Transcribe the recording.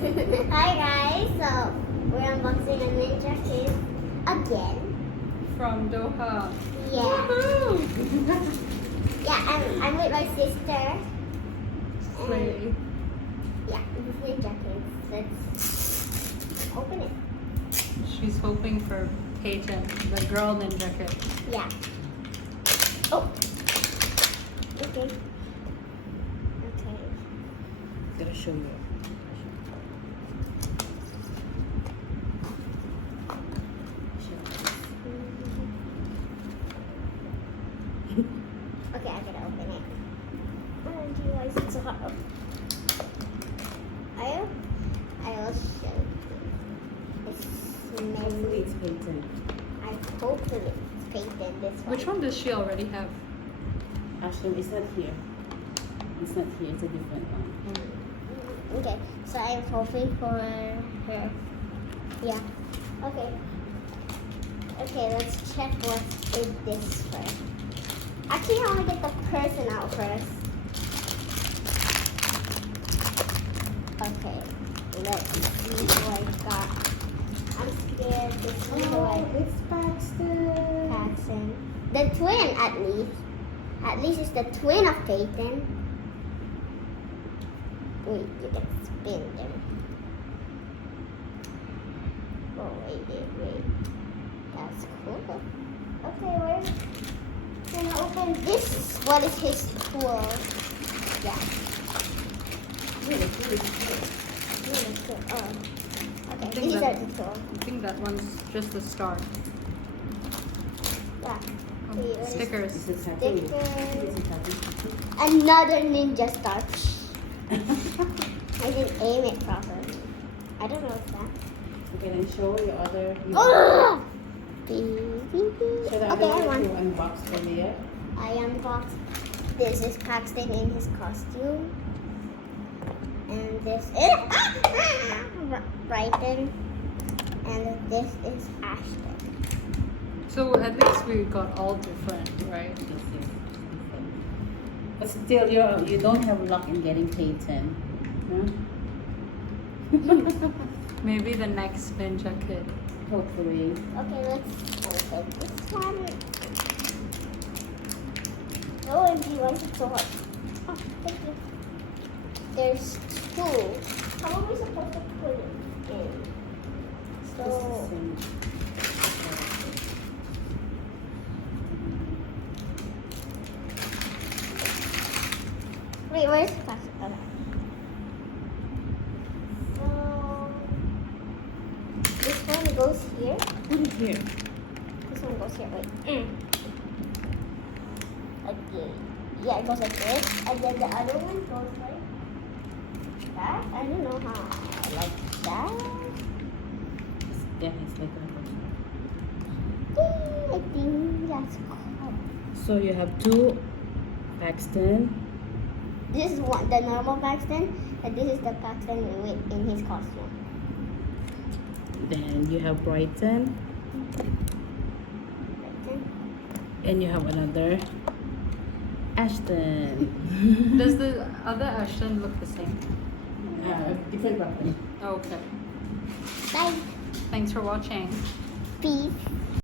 Hi guys, so we're unboxing a NinjaKidz again. From Doha. Yeah. Yeah, I'm with my sister. Slay. Yeah, this is NinjaKidz. Let's open it. She's hoping for Peyton, the girl ninja kid. Yeah. Oh. Okay. Okay. Gonna show you. Okay, I gotta open it. Oh, gee, why is it so hot? Oh. I will show you. It's Hopefully smelly. it's patent. I hope that it's painted this one. Which one does she already have? Ashton, it's not here. It's not here. It's a different one. Okay, so I'm hoping for her. Yeah. Okay. Okay, let's check what is this first. Actually, I want to get the person out first. Okay, let's see who I got. I'm scared to see who I It's Paxton. Paxton. The twin, at least. At least it's the twin of Peyton. Wait, you can spin them. Oh, wait. That's cool. Okay, where's... Gonna open this. What is his tool? Yeah. Really cool. Really cool. Oh. Okay, think these that- are the tools. I think that one's just the start. Yeah. Oh, Wait, what is- stickers. Is it happy? Stickers. Is it happy? Another ninja starch. I didn't aim it properly. I don't know what's that. Okay, then show your other. Oh! Show the Okay, other I one won. you unboxed earlier. I unboxed. This is Paxton in his costume. And this is Brighton. And this is Ashton. So at least we got all different, right? Yes. But still, you don't have luck in getting Peyton. Huh? Maybe the next ninja kid. Hopefully. Okay, let's open this one. OMG, why is it so hot? Oh, thank you. There's two. How are we supposed to put it in? So, wait, where's the plastic? Okay. So, this one goes here. Here. This one goes here. Wait. Okay. Yeah, it goes like this. And then the other one goes like that. I don't know how. Like that. Yeah, it's like that. I think that's cool. So you have two Paxton. This is one, the normal Paxton, and this is the Paxton in his costume. Then you have Brighton. And you have another Ashton. Does the other Ashton look the same? Different weapon. Okay. Bye. Thanks for watching. Peace.